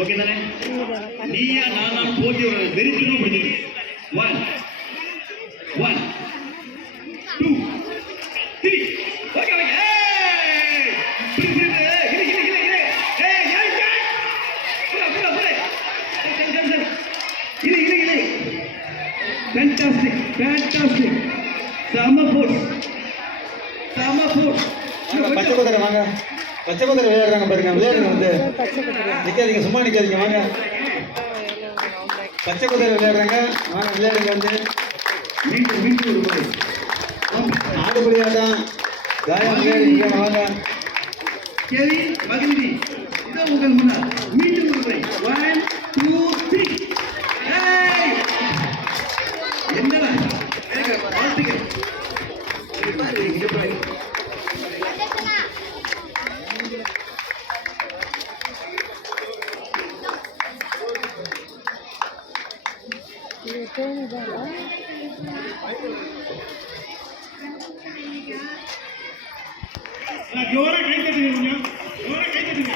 Okay தானே? நீயா நான் போட்டி ஒரு வெறித்தனமா பிடிச்சிருக்கு. 1 1 2 3 okay okay. Fantastic, fantastic. Sama force. பச்சை குதிரை வாங்க. பச்சை குதிரை விளையாடுறாங்க பாருங்க. விளையாடுங்க வந்து. நிக்காதீங்க, சும்மா நிக்காதீங்க வாங்க. பச்சை குதிரை விளையாடுறாங்க. வாங்க விளையாடுங்க வந்து. மீண்டும் ஒரு முறை. ஆடுபடி ஆட்டம். காயம் விளையாடுங்க வாங்க. கேவி மகிழ்ச்சி. இதோ உங்கள் முன்னால். மீண்டும் ஒரு முறை. 1 2 3. ஏய்! என்னடா? வாழ்த்துக்கள். ஜோரா கை தட்டுங்க, கொஞ்சம் ஜோரா கை தட்டுங்க.